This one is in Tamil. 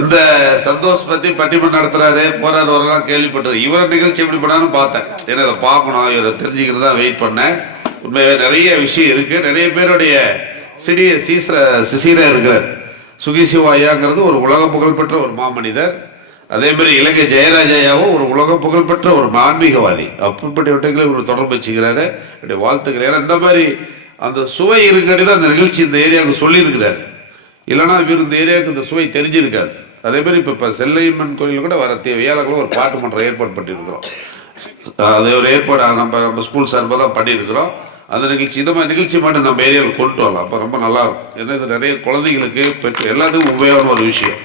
இந்த சந்தோஷ் பத்தி பட்டிமன்றம் நடத்துறாரு போறாரு வரலாம் கேள்விப்பட்டாரு. இவர நிகழ்ச்சி எப்படி பண்ணான்னு பார்த்தேன். ஏன்னா இதை பார்க்கணும், இவரை தெரிஞ்சுக்கணும் தான் வெயிட் பண்ணேன். உண்மையாக நிறைய விஷயம் இருக்கு. நிறைய பேருடைய சிசீரா இருக்கிறார். சுகிசிவாயாங்கிறது ஒரு உலக புகழ்பெற்ற ஒரு மாமனிதர். அதே மாதிரி இலங்கை ஜெயராஜாவும் ஒரு உலக புகழ்பெற்ற ஒரு ஆன்மீகவாதி. அப்படிப்பட்டவர்களை ஒரு தொடர்பு வச்சுக்கிறாரு. என்னுடைய வாழ்த்துக்கள். ஏன்னா இந்த மாதிரி அந்த சுவை இருக்காட்டி தான் அந்த நிகழ்ச்சி இந்த ஏரியாவுக்கு சொல்லியிருக்கிறார். இல்லைனா இவர் இந்த ஏரியாவுக்கு இந்த சுவை தெரிஞ்சிருக்காரு. அதே மாதிரி இப்போ செல்லையம்மன் கோயில் கூட வர வியாழக்கிழமை ஒரு பாட்டு மன்றம் ஏற்பாடு பண்ணியிருக்கிறோம். அது ஒரு ஏற்பாடு நம்ம ஸ்கூல் சார்பாக தான் பண்ணியிருக்கிறோம். அந்த நிகழ்ச்சி இந்த மாதிரி நிகழ்ச்சி மட்டும் நம்ம ஏரியாவில் கொண்டு வரலாம். அப்போ ரொம்ப நல்லா இருக்கும். ஏன்னா இது நிறைய குழந்தைங்களுக்கு பெற்று எல்லாத்துக்கும் உபயோகமான ஒரு விஷயம்.